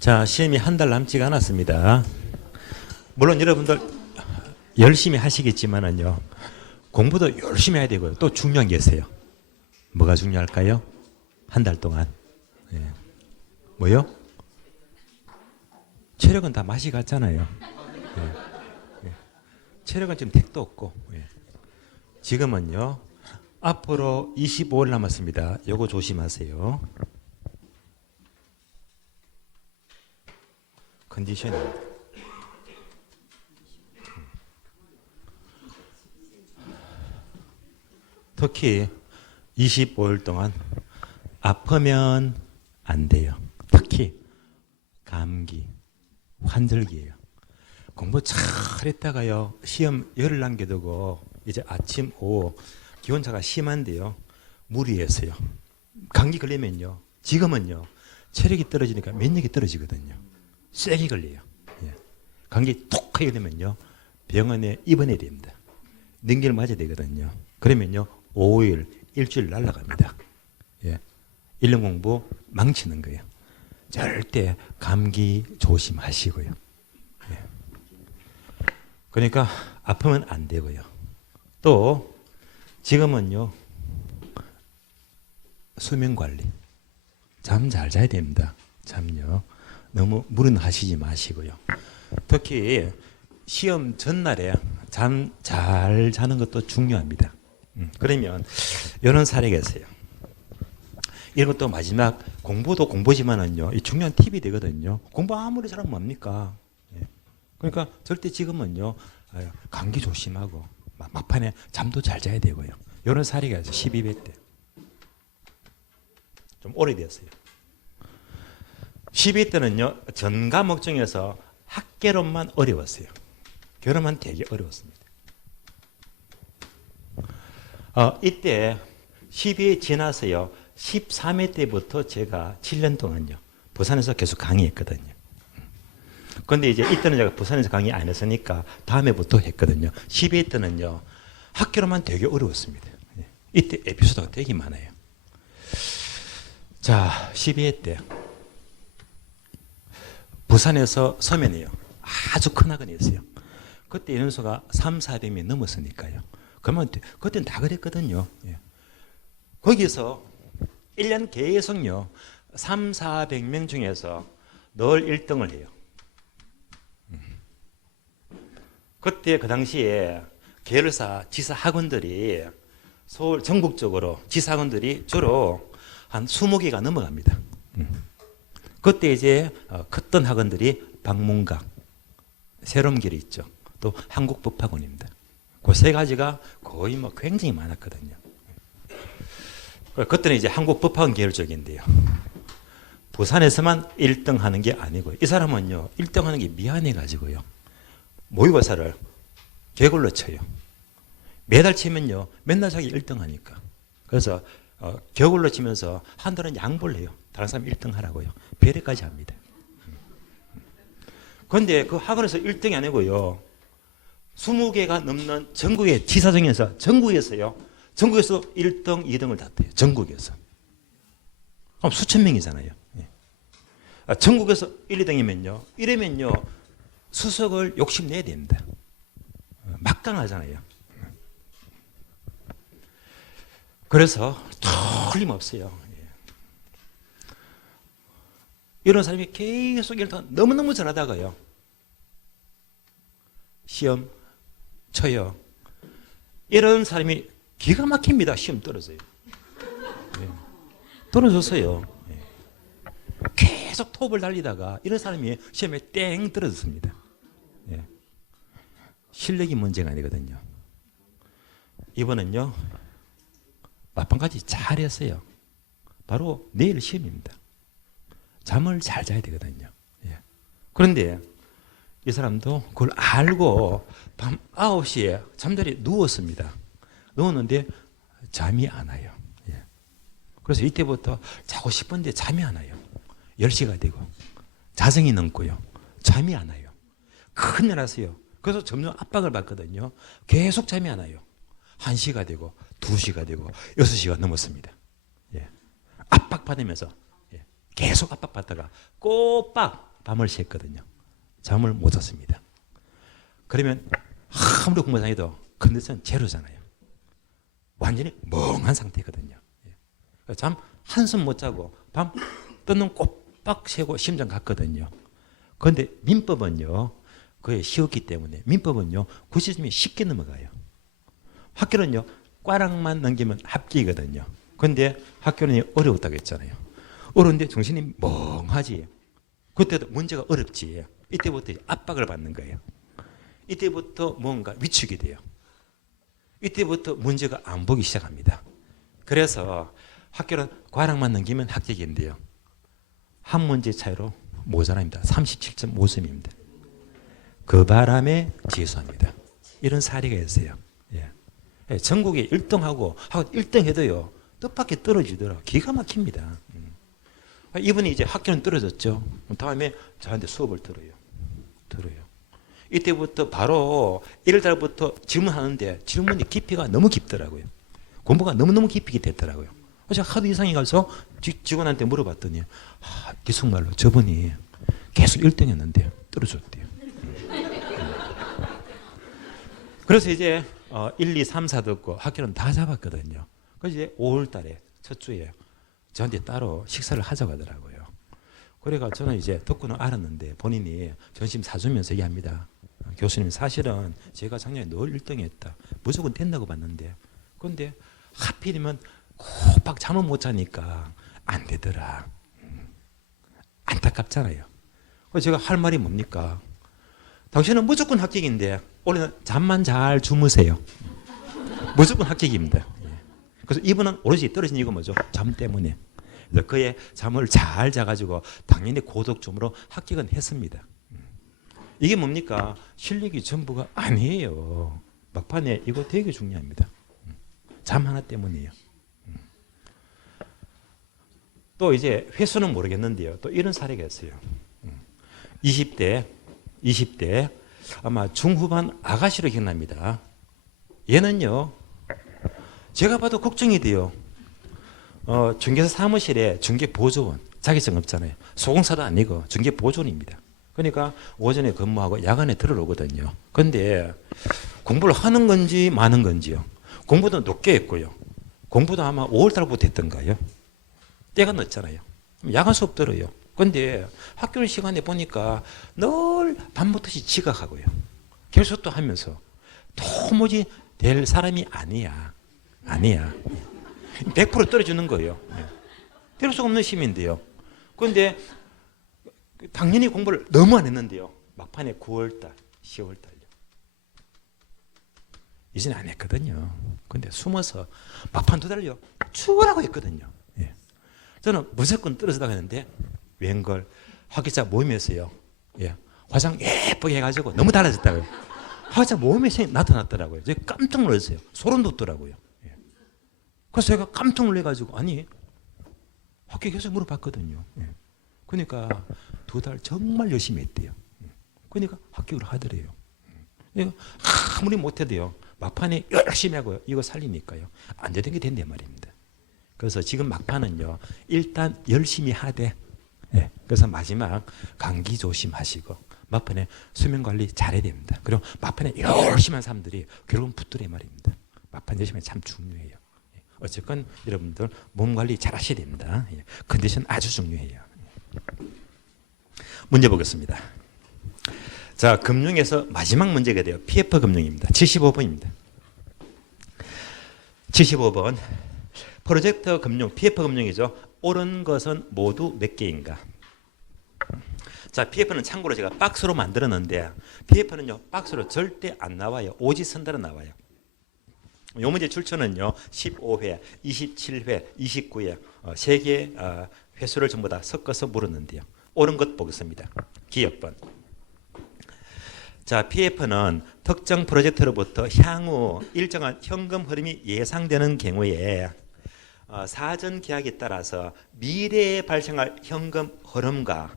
자, 시험이 한 달 남지가 않았습니다. 물론 여러분들 열심히 하시겠지만은요, 공부도 열심히 해야 되고요. 또 중요한 게 있어요. 뭐가 중요할까요? 한 달 동안. 예. 뭐요? 체력은 다 맛이 갔잖아요. 예. 예. 체력은 지금 택도 없고. 예. 지금은요, 앞으로 25일 남았습니다. 요거 조심하세요. 컨디션입니다. 특히 25일 동안 아프면 안 돼요. 특히 감기, 환절기예요. 공부 잘했다가요, 시험 열흘 남겨두고 이제 아침, 오후 기온차가 심한데요, 무리했어요. 감기 걸리면요, 지금은요 체력이 떨어지니까免疫이 떨어지거든요. 세게 걸려요. 예. 감기 톡 하게 되면요, 병원에 입원해야 됩니다. 능기를 맞아야 되거든요. 그러면요 5일, 일주일 날아갑니다. 예. 1년 공부 망치는 거예요. 절대 감기 조심하시고요. 예. 그러니까 아프면 안 되고요. 또 지금은요, 수면 관리, 잠 잘 자야 됩니다. 잠요. 너무 무리하시지 마시고요. 특히 시험 전날에 잠 잘 자는 것도 중요합니다. 그러면 이런 사례가 있어요. 이런 것도 마지막 공부도 공부지만은요, 이 중요한 팁이 되거든요. 공부 아무리 잘하면 뭡니까? 예. 그러니까 절대 지금은요, 감기 조심하고 막판에 잠도 잘 자야 되고요. 이런 사례가 있어요. 12회 때. 좀 오래됐어요. 12회 때는요, 전 과목 중에서 학개론만 어려웠어요. 결혼만 되게 어려웠습니다. 이때 12회 지나서요, 13회 때부터 제가 7년 동안요, 부산에서 계속 강의했거든요. 그런데 이제 이때는 제가 부산에서 강의 안 했으니까 다음해부터 했거든요. 12회 때는요, 학교로만 되게 어려웠습니다. 이때 에피소드가 되게 많아요. 자, 12회 때 부산에서 서면이요, 아주 큰 학원이었어요. 그때 인원수가 300~400명 넘었으니까요. 그러면 그때는 다 그랬거든요. 예. 거기서 1년 계속요, 300~400명 중에서 늘 1등을 해요. 그때 그 당시에 계열사 지사 학원들이 서울 전국적으로 지사 학원들이 주로 한 20개가 넘어갑니다. 그때 이제 컸던 학원들이 박문각, 새롬길이 있죠. 또 한국법학원입니다. 그 세 가지가 거의 뭐 굉장히 많았거든요. 그때는 이제 한국법학원 계열 쪽인데요, 부산에서만 1등 하는 게 아니고요. 이 사람은요, 1등 하는 게 미안해가지고요, 모의고사를 개굴로 쳐요. 매달 치면요, 맨날 자기 1등 하니까. 그래서 개굴로 치면서 한 달은 양보를 해요. 다른 사람 1등 하라고요. 배려까지 합니다. 그런데 그 학원에서 1등이 아니고요, 20개가 넘는 전국의 지사정에서 전국에서 1등, 2등을 다투요. 전국에서. 그럼 수천 명이잖아요. 예. 전국에서 1, 2등이면요, 이러면요 수석을 욕심내야 됩니다. 막강하잖아요. 그래서 틀림없어요. 예. 이런 사람이 계속 너무너무 잘하다가요, 시험 쳐요. 이런 사람이 기가 막힙니다. 시험 떨어져요. 예. 떨어졌어요. 예. 계속 톱을 달리다가 이런 사람이 시험에 땡 떨어졌습니다. 예. 실력이 문제가 아니거든요. 이번은요, 마찬가지 잘했어요. 바로 내일 시험입니다. 잠을 잘 자야 되거든요. 예. 그런데 이 사람도 그걸 알고 밤 9시에 잠자리에 누웠습니다. 누웠는데 잠이 안 와요. 예. 그래서 이때부터 자고 싶은데 잠이 안 와요. 10시가 되고 자정이 넘고요, 잠이 안 와요. 큰일 났어요. 그래서 점점 압박을 받거든요. 계속 잠이 안 와요. 1시가 되고 2시가 되고 6시가 넘었습니다. 예. 압박받으면서, 예. 계속 압박받다가 꼬박 밤을 샜거든요. 잠을 못 잤습니다. 그러면 아무리 공부상해도 컨디션 제로잖아요. 완전히 멍한 상태거든요. 잠 한숨 못 자고 밤 뜬눈 꼬박 새고 심장 갔거든요. 그런데 민법은요, 그게 쉬웠기 때문에 민법은요, 90점이 쉽게 넘어가요. 학교는요, 꽈락만 넘기면 합격이거든요. 그런데 학교는 어려웠다고 했잖아요. 어려운데 정신이 멍하지. 그때도 문제가 어렵지. 이때부터 압박을 받는 거예요. 이때부터 뭔가 위축이 돼요. 이때부터 문제가 안 보기 시작합니다. 그래서 학교는 꽈락만 넘기면 합격인데요. 한 문제 차이로 모자랍니다. 37.5점입니다. 그 바람에 재수합니다. 이런 사례가 있어요. 예. 전국에 1등하고 1등 해도요, 뜻밖의 떨어지더라. 기가 막힙니다. 이분이 이제 학교는 떨어졌죠. 다음에 저한테 수업을 들어요. 이때부터 바로 1월달부터 질문하는데 질문이 깊이가 너무 깊더라고요. 공부가 너무너무 깊이 됐더라고요. 제가 하도 이상해 가서 직원한테 물어봤더니 기숙말로 저분이 계속 1등 했는데 떨어졌대요. 그래서 이제 1, 2, 3, 4 듣고 학교는 다 잡았거든요. 그래서 이제 5월 달에 첫 주에 저한테 따로 식사를 하자고 하더라고요. 그래가 저는 이제 듣고는 알았는데 본인이 점심 사주면서 얘기합니다. 교수님, 사실은 제가 작년에 늘 1등 했다. 무조건 된다고 봤는데 그런데 하필이면 꼬박 잠을 못 자니까 안 되더라. 안타깝잖아요. 그래서 제가 할 말이 뭡니까? 당신은 무조건 합격인데 올해는 잠만 잘 주무세요. 무조건 합격입니다. 그래서 이분은 오로지 떨어진 이유가 뭐죠? 잠 때문에. 그래서 그의 잠을 잘 자가지고 당연히 고득점으로 합격은 했습니다. 이게 뭡니까? 실력이 전부가 아니에요. 막판에 이거 되게 중요합니다. 잠 하나 때문이에요. 또 이제 횟수는 모르겠는데요. 또 이런 사례가 있어요. 20대 아마 중후반 아가씨로 기억납니다. 얘는요, 제가 봐도 걱정이 돼요. 중개사 사무실에 중개보조원, 자격증 없잖아요. 소공사도 아니고 중개보조원입니다. 그러니까 오전에 근무하고 야간에 들어오거든요. 그런데 공부를 하는 건지 마는 건지요. 공부도 늦게 했고요. 공부도 아마 5월 달부터 했던가요. 때가 늦잖아요. 야간 수업 들어요. 그런데 학교 시간에 보니까 늘 밤부터씩 지각하고요. 결석도 하면서 도무지 될 사람이 아니야. 100% 떨어지는 거예요. 될 수가 없는 시민인데요. 그런데 당연히 공부를 너무 안 했는데요. 막판에 9월달, 10월달요. 이제는 안 했거든요. 근데 숨어서 막판 2달요. 죽으라고 했거든요. 저는 무조건 떨어지다고 했는데 웬걸 학기자 모임에서요. 화장 예쁘게 해가지고 너무 달라졌다고요. 학기자 모임에서 나타났더라고요. 제가 깜짝 놀랐어요. 소름 돋더라고요. 그래서 제가 깜짝 놀래가지고 아니 학교 교수 물어봤거든요. 그러니까 2달 정말 열심히 했대요. 그러니까 합격을 하더래요. 아무리 못해도요. 막판에 열심히 하고요. 이거 살리니까요. 안 되던 게 된단 말입니다. 그래서 지금 막판은요. 일단 열심히 하되 그래서 마지막 감기 조심하시고 막판에 수면 관리 잘해야 됩니다. 그리고 막판에 열심히 한 사람들이 결국은 붙더래 말입니다. 막판 열심히 참 중요해요. 어쨌건 여러분들 몸 관리 잘 하셔야 됩니다. 컨디션 아주 중요해요. 문제 보겠습니다. 자, 금융에서 마지막 문제가 돼요. PF 금융입니다. 75번입니다. 75번. 프로젝트 금융, PF 금융이죠. 옳은 것은 모두 몇 개인가? 자, PF는 참고로 제가 박스로 만들었는데 PF는요, 박스로 절대 안 나와요. 오지선다로 나와요. 요 문제 출처는요, 15회, 27회, 29회, 3개의 회수를 전부 다 섞어서 물었는데요. 옳은 것 보겠습니다. 기억번. 자, PF는 특정 프로젝트로부터 향후 일정한 현금 흐름이 예상되는 경우에 사전 계약에 따라서 미래에 발생할 현금 흐름과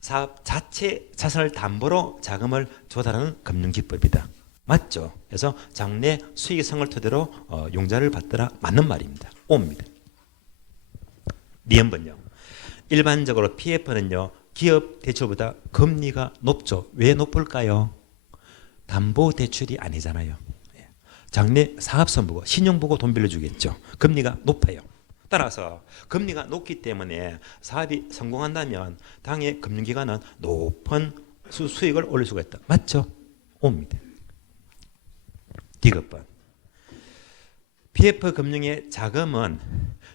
사업 자체 자산을 담보로 자금을 조달하는 금융기법이다. 맞죠? 그래서 장래 수익성을 토대로 용자를 받더라. 맞는 말입니다. O입니다. 니은번요. 일반적으로 PF는요. 기업 대출보다 금리가 높죠. 왜 높을까요? 담보대출이 아니잖아요. 장래 사업성 보고 신용 보고 돈 빌려주겠죠. 금리가 높아요. 따라서 금리가 높기 때문에 사업이 성공한다면 당의 금융기관은 높은 수익을 올릴 수가 있다. 맞죠? 옵니다. 디귿번. PF금융의 자금은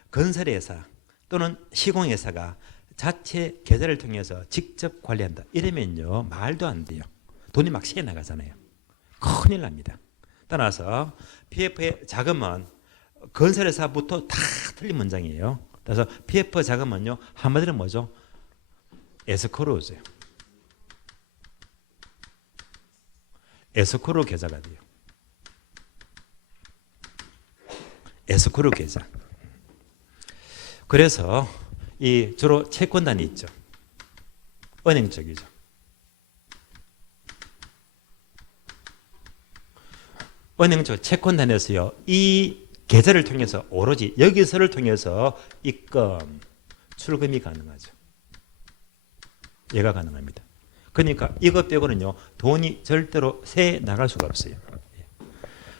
건설회사 또는 시공회사가 자체 계좌를 통해서 직접 관리한다. 이러면요 말도 안 돼요. 돈이 막 새어 나가잖아요. 큰일 납니다. 따라서 PF의 자금은 건설회사부터 다 틀린 문장이에요. 그래서 PF 자금은요 한마디로 뭐죠? 에스코로죠. 에스코로 계좌가 돼요. 에스코로 계좌. 그래서 이 주로 채권단이 있죠. 은행 쪽이죠. 은행 쪽 채권단에서요. 이 계좌를 통해서 오로지 여기서를 통해서 입금, 출금이 가능하죠. 얘가 가능합니다. 그러니까 이것 빼고는요. 돈이 절대로 새 나갈 수가 없어요.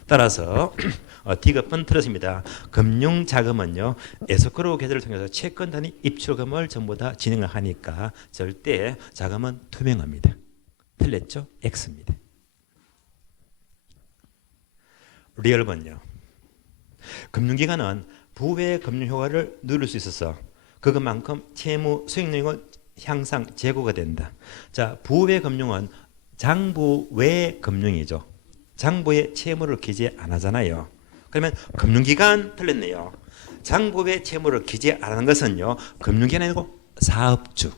따라서 디귿번 틀었습니다. 금융자금은요. 에스크로우 계좌를 통해서 채권단이 입출금을 전부 다 진행을 하니까 절대 자금은 투명합니다. 틀렸죠? X입니다. 리얼번요. 금융기관은 부의 금융효과를 누릴 수 있어서 그것만큼 채무 수익률은 향상 제고가 된다. 자, 부의 금융은 장부 외 금융이죠. 장부의 채무를 기재 안 하잖아요. 그러면 금융기관 틀렸네요. 장부 외 채무를 기재 안 하는 것은요. 금융기관이 아니고 사업주.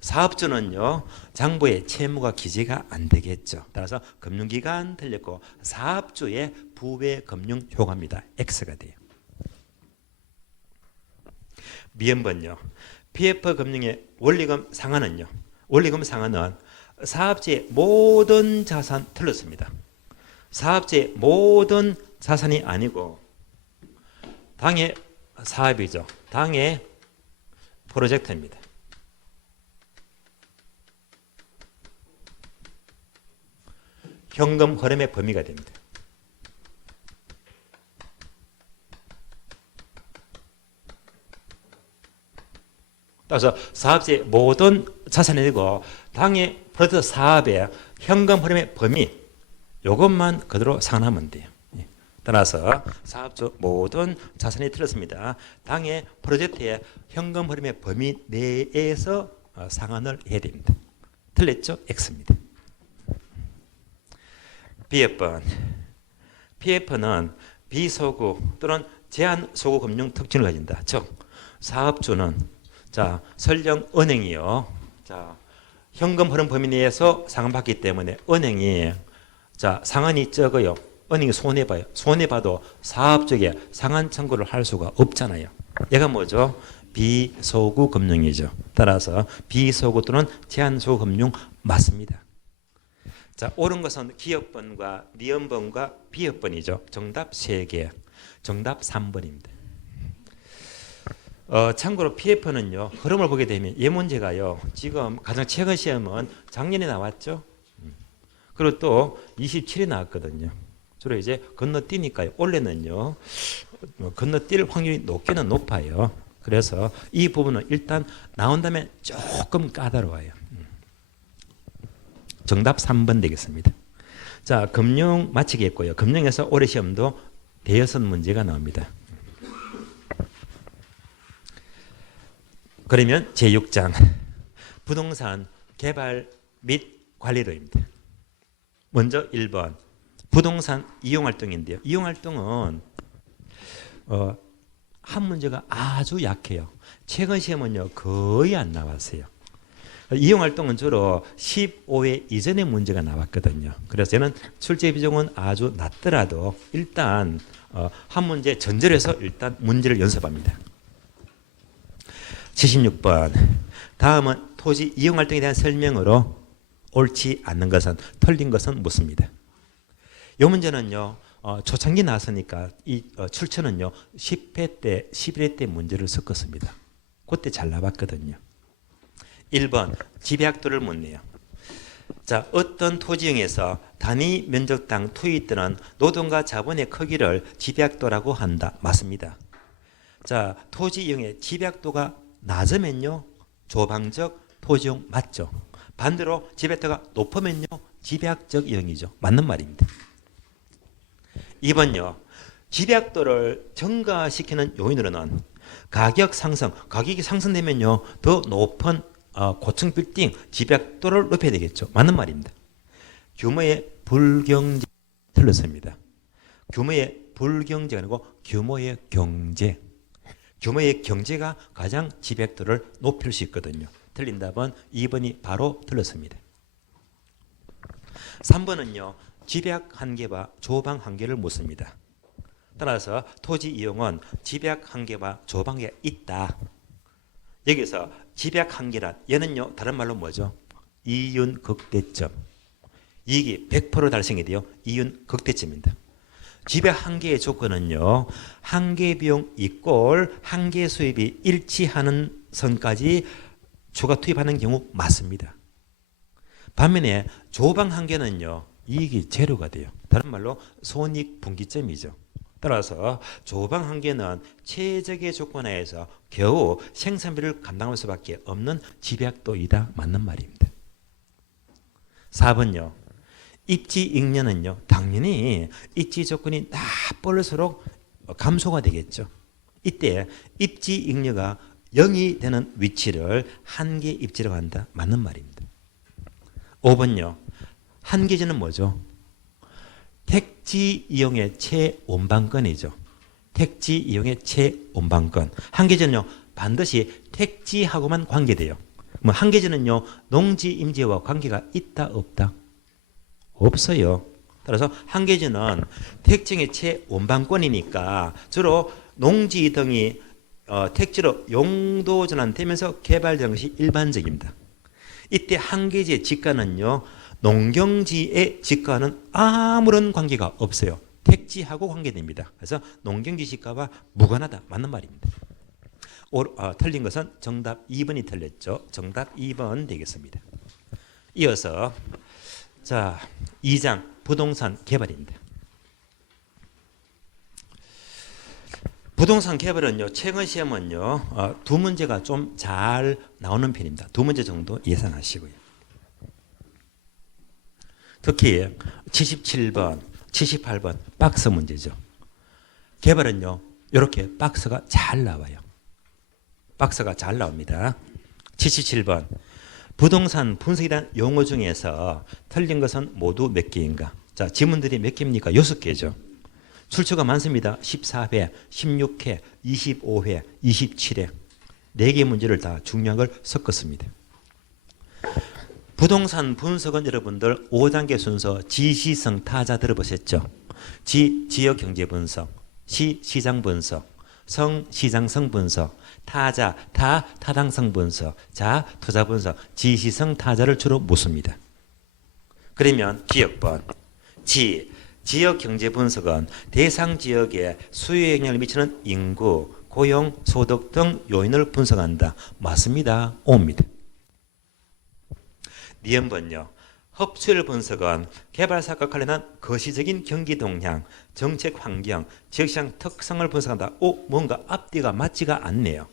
사업주는요. 장부의 채무가 기재가 안 되겠죠. 따라서 금융기관 틀렸고 사업주의 부의 금융 효과입니다. X가 돼요. 미연번요. PF금융의 원리금 상한은요. 원리금 상한은 사업주의 모든 자산 틀렸습니다. 사업주의 모든 자산이 아니고 당의 사업이죠. 당의 프로젝트입니다. 현금 흐름의 범위가 됩니다. 따라서 사업주의 모든 자산이 되고 당의 프로젝트 사업의 현금 흐름의 범위 이것만 그대로 상환하면 돼요. 따라서 사업주 모든 자산이 틀렸습니다. 당의 프로젝트의 현금 흐름의 범위 내에서 상환을 해야 됩니다. 틀렸죠? X입니다. B번. PF는 비소구 또는 제한소구 금융 특징을 가진다. 즉 사업주는 자 설령 은행이요. 자 현금 흐름 범위 내에서 상환받기 때문에 은행이 자 상환이 적어요. 은행이 손해봐요. 손해봐도 사업 쪽에 상환 청구를 할 수가 없잖아요. 얘가 뭐죠? 비소구 금융이죠. 따라서 비소구 또는 제한소구 금융 맞습니다. 자, 옳은 것은 기업번과 니은번과 비읍번이죠. 정답 3개. 정답 3번입니다. 참고로 PF는요. 흐름을 보게 되면 이 문제가요. 지금 가장 최근 시험은 작년에 나왔죠. 그리고 또 27에 나왔거든요. 주로 이제 건너뛰니까요. 올해는요. 건너뛸 확률이 높기는 높아요. 그래서 이 부분은 일단 나온다면 조금 까다로워요. 정답 3번 되겠습니다. 자, 금융 마치겠고요. 금융에서 올해 시험도 대여섯 문제가 나옵니다. 그러면 제6장 부동산 개발 및 관리로입니다. 먼저 1번 부동산 이용활동인데요. 이용활동은 한 문제가 아주 약해요. 최근 시험은요 거의 안 나왔어요. 이용활동은 주로 15회 이전의 문제가 나왔거든요. 그래서 저는 출제 비중은 아주 낮더라도 일단 한 문제 전절해서 일단 문제를 연습합니다. 76번 다음은 토지 이용활동에 대한 설명으로 옳지 않는 것은 틀린 것은 묻습니다. 이 문제는요 초창기 나왔으니까 이 출처는요 10회 때 11회 때 문제를 섞었습니다. 그때 잘 나왔거든요. 1번 집약도를 묻네요. 자, 어떤 토지형에서 단위 면적당 토에 뜨는 노동과 자본의 크기를 집약도라고 한다. 맞습니다. 자, 토지형의 집약도가 낮으면요 조방적 토지형 맞죠. 반대로 집약도가 높으면요 집약적 이형이죠. 맞는 말입니다. 2번요. 집약도를 증가시키는 요인으로는 가격 상승, 가격이 상승되면요 더 높은 고층 빌딩 집약도를 높여야 되겠죠. 맞는 말입니다. 규모의 불경제 틀렸습니다. 규모의 불경제가 아니고 규모의 경제. 규모의 경제가 가장 집약도를 높일 수 있거든요. 틀린 답은 2번이 바로 틀렸습니다. 3번은요. 집약 한계와 조방 한계를 묻습니다. 따라서 토지 이용은 집약 한계와 조방 한계가 있다. 여기서 집약 한계란 얘는요 다른 말로 뭐죠? 이윤 극대점. 이익이 100% 달성이 돼요. 이윤 극대점입니다. 집약 한계의 조건은요 한계 비용 이꼴 한계 수입이 일치하는 선까지 추가 투입하는 경우 맞습니다. 반면에 조방 한계는요 이익이 제로가 돼요. 다른 말로 손익 분기점이죠. 따라서 조방 한계는 최적의 조건 하에서 겨우 생산비를 감당할 수밖에 없는 집약도이다. 맞는 말입니다. 4번요. 입지 잉여는요. 당연히 입지 조건이 나쁠수록 감소가 되겠죠. 이때 입지 잉여가 0이 되는 위치를 한계 입지라고 한다. 맞는 말입니다. 5번요. 한계지는 뭐죠? 택지 이용의 최원방권이죠. 택지 이용의 최원방권. 한계지는요 반드시 택지하고만 관계돼요. 뭐 한계지는요 농지 임지와 관계가 있다 없다? 없어요. 따라서 한계지는 택지의 최원방권이니까 주로 농지 등이 택지로 용도 전환되면서 개발되는 것이 일반적입니다. 이때 한계지의 지가는요 농경지의 지가는 아무런 관계가 없어요. 택지하고 관계됩니다. 그래서 농경지 지가와 무관하다. 맞는 말입니다. 틀린 것은 정답 2번이 틀렸죠. 정답 2번 되겠습니다. 이어서 자 2장 부동산 개발입니다. 부동산 개발은요 최근 시험은요 두 문제가 좀 잘 나오는 편입니다. 두 문제 정도 예상하시고요. 특히 77번, 78번 박스 문제죠. 개발은요 이렇게 박스가 잘 나와요. 박스가 잘 나옵니다. 77번 부동산 분석이라는 용어 중에서 틀린 것은 모두 몇 개인가? 자, 지문들이 몇 개입니까? 6개죠. 출처가 많습니다. 14회, 16회, 25회, 27회 4개 문제를 다 중요한 걸 섞었습니다. 부동산 분석은 여러분들 5단계 순서 지시성 타자 들어보셨죠? 지역 경제 분석, 시장 분석, 시장성 분석, 타당성 분석, 투자 분석, 지시성 타자를 주로 묻습니다. 그러면 기억번 지역 경제 분석은 대상 지역에 수요 영향을 미치는 인구, 고용, 소득 등 요인을 분석한다. 맞습니다. 옵니다. 니은번요. 흡수율 분석은 개발사과 관련한 거시적인 경기 동향, 정책 환경, 지역시장 특성을 분석한다. 뭔가 앞뒤가 맞지가 않네요.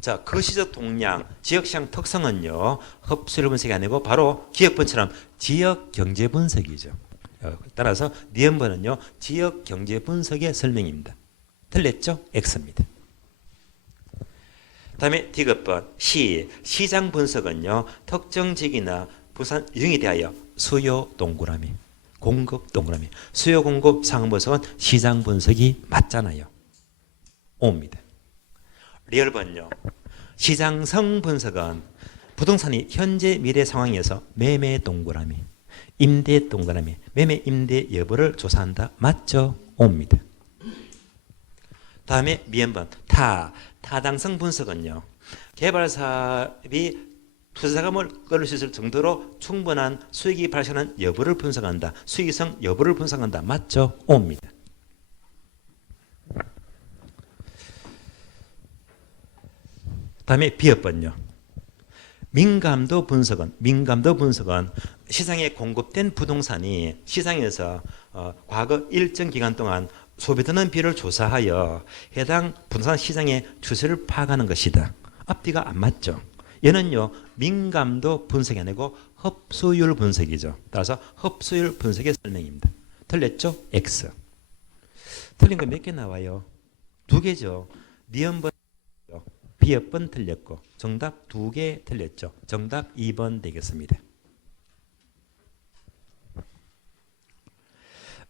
자, 거시적 동향, 지역시장 특성은요. 흡수율 분석이 아니고 바로 기업번처럼 지역 경제 분석이죠. 따라서 니은번은요. 지역 경제 분석의 설명입니다. 틀렸죠? X입니다. 다음에 D급번 시장 분석은요. 특정 지역이나 부산 유형에 대하여 수요 동그라미, 공급 동그라미, 수요 공급 상황 분석은 시장 분석이 맞잖아요. O입니다. 리얼번요. 시장성 분석은 부동산이 현재 미래 상황에서 매매 동그라미, 임대 동그라미, 매매 임대 여부를 조사한다. 맞죠? O입니다. 다음에 미연번 타당성 분석은요. 개발 사업이 투자자금을 끌을 수 있을 정도로 충분한 수익이 발생하는 여부를 분석한다. 수익성 여부를 분석한다. 맞죠? O입니다. 다음에 B번요. 민감도 분석은 시장에 공급된 부동산이 시장에서 과거 일정 기간 동안 소비되는 비율을 조사하여 해당 부동산 시장의 추세를 파악하는 것이다. 앞뒤가 안 맞죠. 얘는요 민감도 분석이 아니고 흡수율 분석이죠. 따라서 흡수율 분석의 설명입니다. 틀렸죠? X. 틀린 거 몇 개 나와요? 2개죠. 니은번 B번 틀렸고 정답 2개 틀렸죠. 정답 2번 되겠습니다.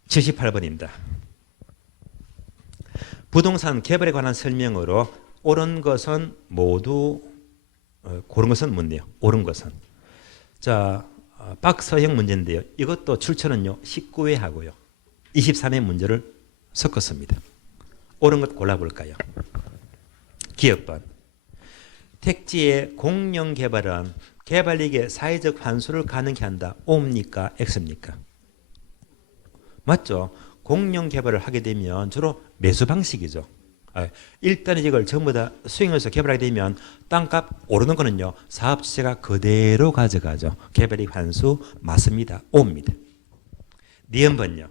78번입니다. 부동산 개발에 관한 설명으로 옳은 것은 모두 고른 것은 묻네요. 옳은 것은. 자, 박서형 문제인데요. 이것도 출처는요 19회 하고요 23회 문제를 섞었습니다. 옳은 것 골라볼까요? 기업번. 택지의 공영 개발은 개발이익의 사회적 환수를 가능케 한다. O입니까? X입니까? 맞죠? 공영 개발을 하게 되면 주로 매수 방식이죠. 일단이익을 전부 다 수익해서 개발하게 되면 땅값 오르는 거는요 사업 주체가 그대로 가져가죠. 개발이익 환수 맞습니다. O입니다. 니은번요.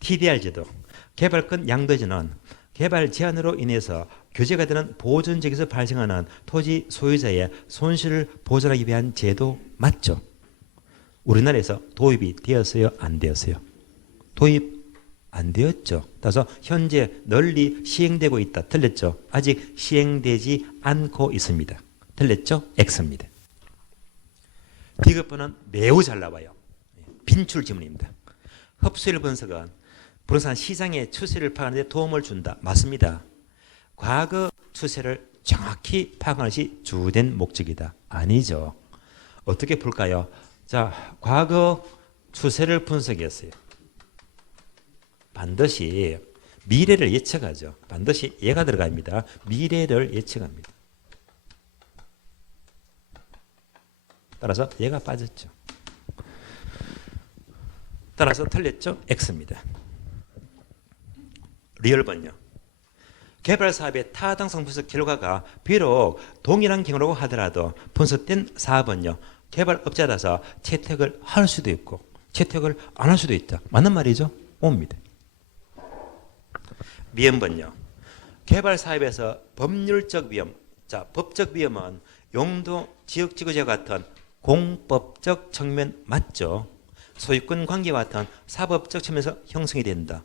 TDR 제도. 개발권 양도제는 개발 제한으로 인해서 교제가 되는 보존지역에서 발생하는 토지 소유자의 손실을 보전하기 위한 제도 맞죠? 우리나라에서 도입이 되었어요? 안 되었어요? 도입 안 되었죠. 따라서 현재 널리 시행되고 있다. 틀렸죠? 아직 시행되지 않고 있습니다. 틀렸죠? X입니다. D급번은 매우 잘 나와요. 빈출 지문입니다. 흡수율 분석은 부동산 시장의 추세를 파악하는 데 도움을 준다. 맞습니다. 과거 추세를 정확히 파악하는 것이 주된 목적이다. 아니죠. 어떻게 볼까요? 자, 과거 추세를 분석했어요. 반드시 미래를 예측하죠. 반드시 얘가 들어갑니다. 미래를 예측합니다. 따라서 얘가 빠졌죠. 따라서 틀렸죠? X입니다. 리얼번요. 개발 사업의 타당성 분석 결과가 비록 동일한 경우라고 하더라도 분석된 사업은요. 개발업자라서 채택을 할 수도 있고 채택을 안 할 수도 있다. 맞는 말이죠? O입니다. 미음번요. 개발 사업에서 법률적 위험. 자, 법적 위험은 용도 지역지구제와 같은 공법적 측면 맞죠? 소유권 관계와 같은 사법적 측면에서 형성이 된다.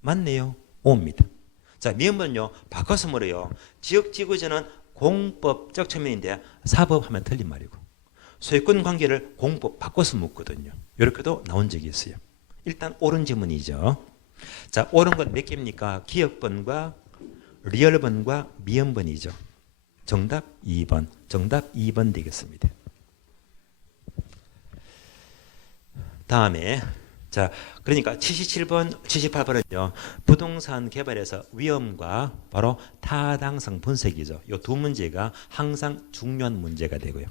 맞네요. O입니다. 자, 미음번요. 바꿔서 뭐래요? 지역지구제는 공법적 측면인데 사법하면 틀린 말이고 소유권 관계를 공법 바꿔서 묻거든요. 이렇게도 나온 적이 있어요. 일단 옳은 지문이죠. 자, 옳은 건 몇 개입니까? 기역번과 리얼번과 미음번이죠. 정답 2번. 정답 2번 되겠습니다. 다음에 자, 그러니까 77번, 78번은요. 부동산 개발에서 위험과 바로 타당성 분석이죠. 이 두 문제가 항상 중요한 문제가 되고요.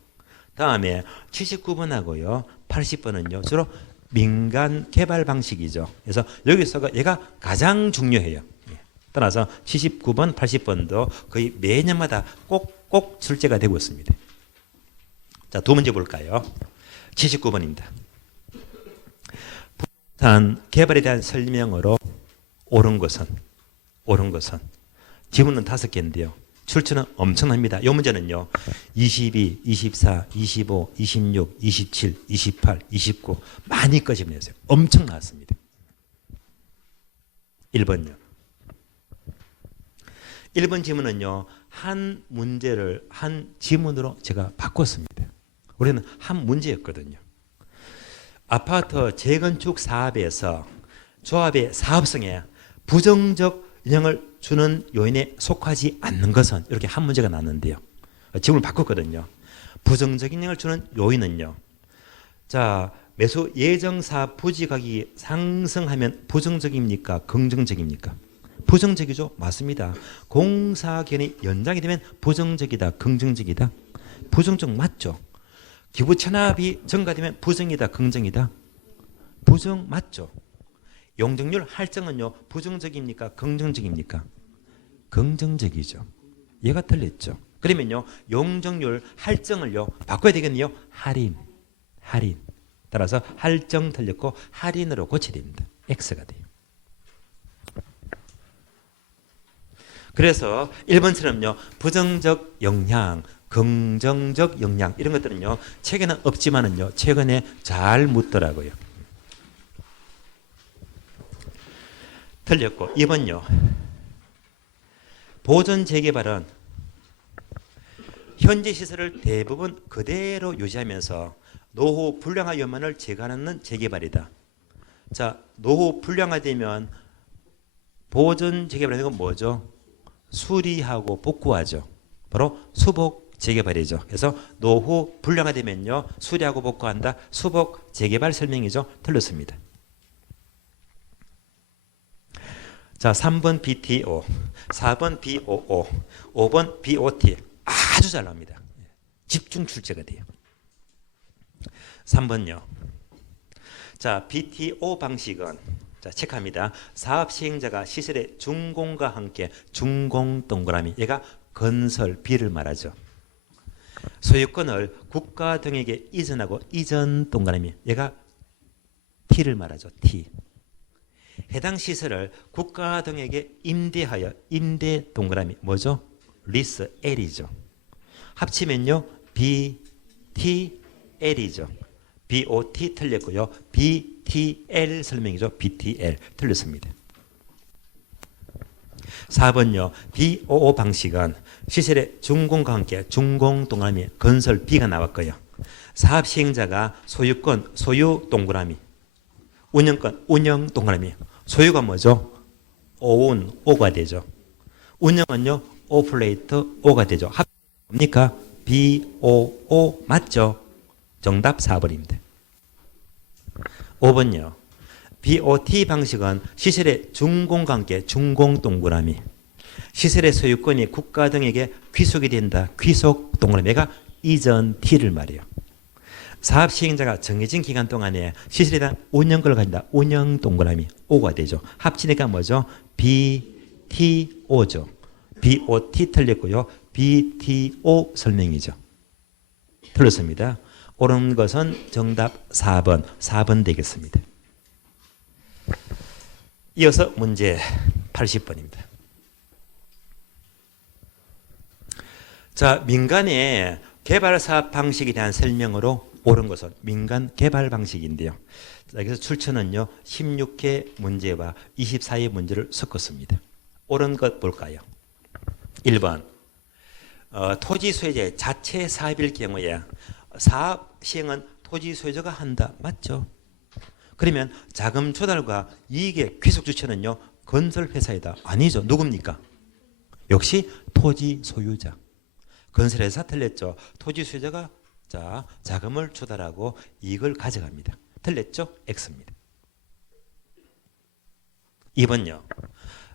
다음에 79번하고요. 80번은요. 주로 민간 개발 방식이죠. 그래서 여기서가 얘가 가장 중요해요. 따라서 79번, 80번도 거의 매년마다 꼭꼭 출제가 되고 있습니다. 자, 두 문제 볼까요? 79번입니다. 부동산 개발에 대한 설명으로 옳은 것은 지문은 5개인데요. 출처는 엄청납니다. 이 문제는요. 22, 24, 25, 26, 27, 28, 29 많이 꺼집냈어요. 엄청 나왔습니다. 1번요. 1번 지문은요. 한 문제를 한 지문으로 제가 바꿨습니다. 우리는 한 문제였거든요. 아파트 재건축 사업에서 조합의 사업성에 부정적 영향을 주는 요인에 속하지 않는 것은 이렇게 한 문제가 나왔는데요. 지문을 바꿨거든요. 부정적인 영향을 주는 요인은요. 자, 매수 예정사 부지 가격이 상승하면 부정적입니까? 긍정적입니까? 부정적이죠. 맞습니다. 공사 기간이 연장이 되면 부정적이다. 긍정적이다. 부정적 맞죠. 기부 체납이 증가되면 부정이다. 긍정이다. 부정 맞죠. 용적률 할증은요. 부정적입니까? 긍정적입니까? 긍정적이죠. 얘가 틀렸죠. 그러면요 용적률 할증을요 바꿔야 되겠네요. 할인. 따라서 할증 틀렸고 할인으로 고쳐야 됩니다. X가 돼요. 그래서 1번처럼요 부정적 영향, 긍정적 영향 이런 것들은요 책에는 없지만은요 최근에 잘 묻더라고요. 틀렸고 2번요. 보존 재개발은 현재 시설을 대부분 그대로 유지하면서 노후 불량화 위험을 제거하는 재개발이다. 자, 노후 불량화되면 보존 재개발하는 건 뭐죠? 수리하고 복구하죠. 바로 수복 재개발이죠. 그래서 노후 불량화되면요 수리하고 복구한다. 수복 재개발 설명이죠. 틀렸습니다. 자, 3번 BTO, 4번 BOO, 5번 BOT 아주 잘 나옵니다. 집중 출제가 돼요. 3번요. 자, BTO 방식은 자, 체크합니다. 사업 시행자가 시설의 준공과 함께 준공 동그라미 얘가 건설 B를 말하죠. 소유권을 국가 등에게 이전하고 이전 동그라미 얘가 T를 말하죠. T. 해당 시설을 국가 등에게 임대하여 임대 동그라미 뭐죠? 리스 L이죠. 합치면요 BTL이죠. BOT 틀렸고요. BTL 설명이죠. BTL 틀렸습니다. 4번요. BOO 방식은 시설의 준공과 함께 준공 동그라미 건설 B가 나왔고요. 사업 시행자가 소유권 소유 동그라미 운영권 운영 동그라미 소유가 뭐죠? 오운 O가 되죠. 운영은요 오플레이트 O가 되죠. 합 뭡니까? BOO 맞죠? 정답 4번입니다. 5번요. BOT 방식은 시설의 준공과 함께 준공 동그라미 시설의 소유권이 국가 등에게 귀속이 된다. 귀속 동그라미가 이전 T를 말해요. 사업 시행자가 정해진 기간 동안에 시설에 대한 운영권을 가진다. 운영 동그라미 O가 되죠. 합치니까 뭐죠? BTO죠. BOT 틀렸고요. BTO 설명이죠. 틀렸습니다. 옳은 것은 정답 4번 되겠습니다. 이어서 문제 80번입니다. 자, 민간의 개발 사업 방식에 대한 설명으로 옳은 것은 민간 개발 방식인데요. 자, 여기서 출처는요 16회 문제와 24회 문제를 섞었습니다. 옳은 것 볼까요? 1번 토지 소유자의 자체 사업일 경우에 사업 시행은 토지 소유자가 한다. 맞죠? 그러면 자금 조달과 이익의 귀속 주체는요 건설회사이다. 아니죠. 누굽니까? 역시 토지 소유자. 건설회사 틀렸죠. 토지 소유자가 자 자금을 조달하고 이익을 가져갑니다. 틀렸죠? X입니다. 2번요.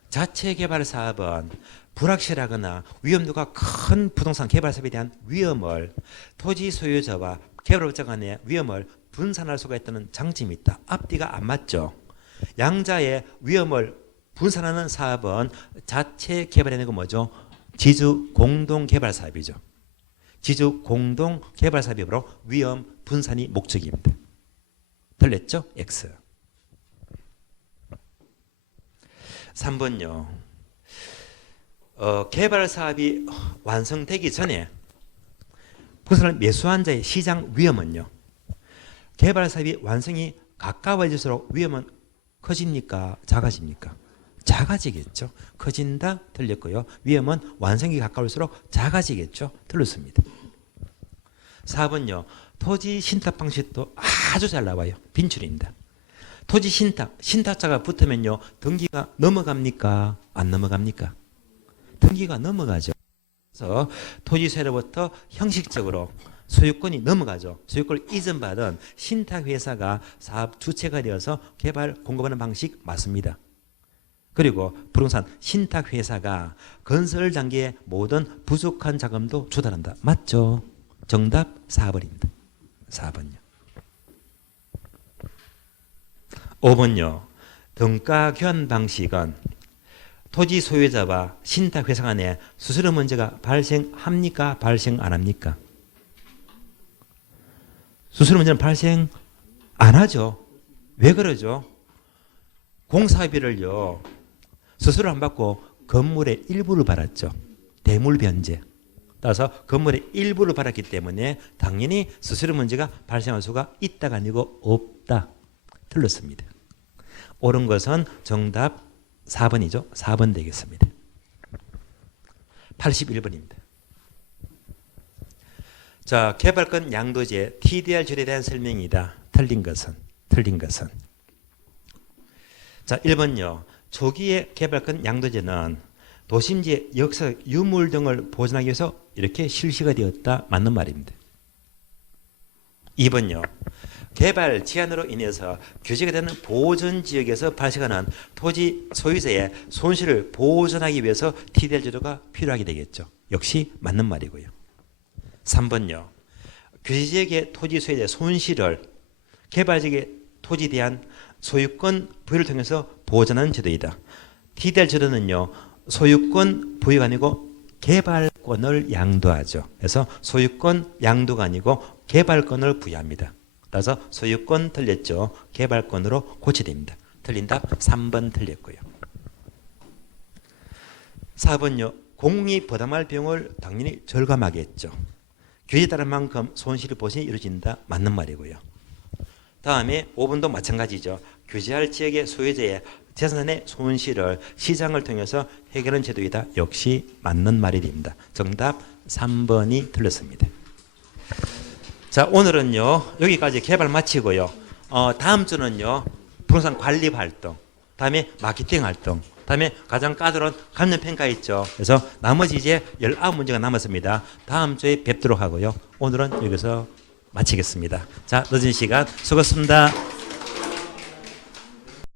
자체 개발 사업은 불확실하거나 위험도가 큰 부동산 개발 사업에 대한 위험을 토지 소유자와 개발업자 간의 위험을 분산할 수가 있다는 장점이 있다. 앞뒤가 안 맞죠. 양자의 위험을 분산하는 사업은 자체 개발해내는 건 뭐죠? 지주 공동 개발 사업이죠. 지주 공동 개발 사업이 바로 위험 분산이 목적입니다. 틀렸죠? X. 3번요. 개발 사업이 완성되기 전에 부산을 매수한 자의 시장 위험은요. 개발 사업이 완성이 가까워질수록 위험은 커집니까? 작아집니까? 작아지겠죠. 커진다 틀렸고요. 위험은 완성이 가까울수록 작아지겠죠. 틀렸습니다. 4번요. 토지 신탁 방식도 아주 잘 나와요. 빈출입니다. 토지 신탁자가 붙으면요. 등기가 넘어갑니까? 안 넘어갑니까? 등기가 넘어가죠. 그래서 토지세로부터 형식적으로 소유권이 넘어가죠. 소유권을 이전받은 신탁회사가 사업 주체가 되어서 개발 공급하는 방식 맞습니다. 그리고 부동산 신탁회사가 건설 단계의 모든 부족한 자금도 조달한다. 맞죠? 정답 4번입니다. 4번요. 5번요. 등가 교환 방식은 토지 소유자와 신탁 회사 간에 수수료 문제가 발생합니까? 발생 안 합니까? 수수료 문제는 발생 안 하죠. 왜 그러죠? 공사비를요, 수수료 안 받고 건물의 일부를 받았죠. 대물 변제. 따라서 건물의 일부를 받았기 때문에 당연히 수수료 문제가 발생할 수가 있다가 아니고 없다. 틀렸습니다. 옳은 것은 정답 4번이죠. 4번 되겠습니다. 81번입니다. 자, 개발권 양도제 TDR 조례에 대한 설명이다. 틀린 것은. 자, 1번요. 초기의 개발권 양도제는 도심지의 역사적 유물 등을 보존하기 위해서 이렇게 실시가 되었다. 맞는 말입니다. 2번요. 개발 제한으로 인해서 규제가 되는 보존지역에서 발생하는 토지 소유자의 손실을 보존하기 위해서 TDR 제도가 필요하게 되겠죠. 역시 맞는 말이고요. 3번요. 규제지역의 토지 소유자의 손실을 개발지역의 토지에 대한 소유권 부여를 통해서 보존하는 제도이다. TDR 제도는요, 소유권 부여가 아니고 개발권을 양도하죠. 그래서 소유권 양도가 아니고 개발권을 부여합니다. 따라서 소유권 틀렸죠. 개발권으로 고쳐됩니다. 틀린 답 3번 틀렸고요. 4번요. 공이 부담할 비용을 당연히 절감하겠죠. 규제에 따른 만큼 손실 보전이 이루어진다. 맞는 말이고요. 다음에 5번도 마찬가지죠. 규제할 지역의 소유자의 재산의 손실을 시장을 통해서 해결하는 제도이다. 역시 맞는 말이 됩니다. 정답 3번이 틀렸습니다. 자, 오늘은요 여기까지 개발 마치고요. 다음 주는요 부동산 관리 활동, 다음에 마케팅 활동, 다음에 가장 까다로운 감정 평가 있죠. 그래서 나머지 이제 19문제가 남았습니다. 다음 주에 뵙도록 하고요. 오늘은 여기서 마치겠습니다. 자, 늦은 시간 수고했습니다.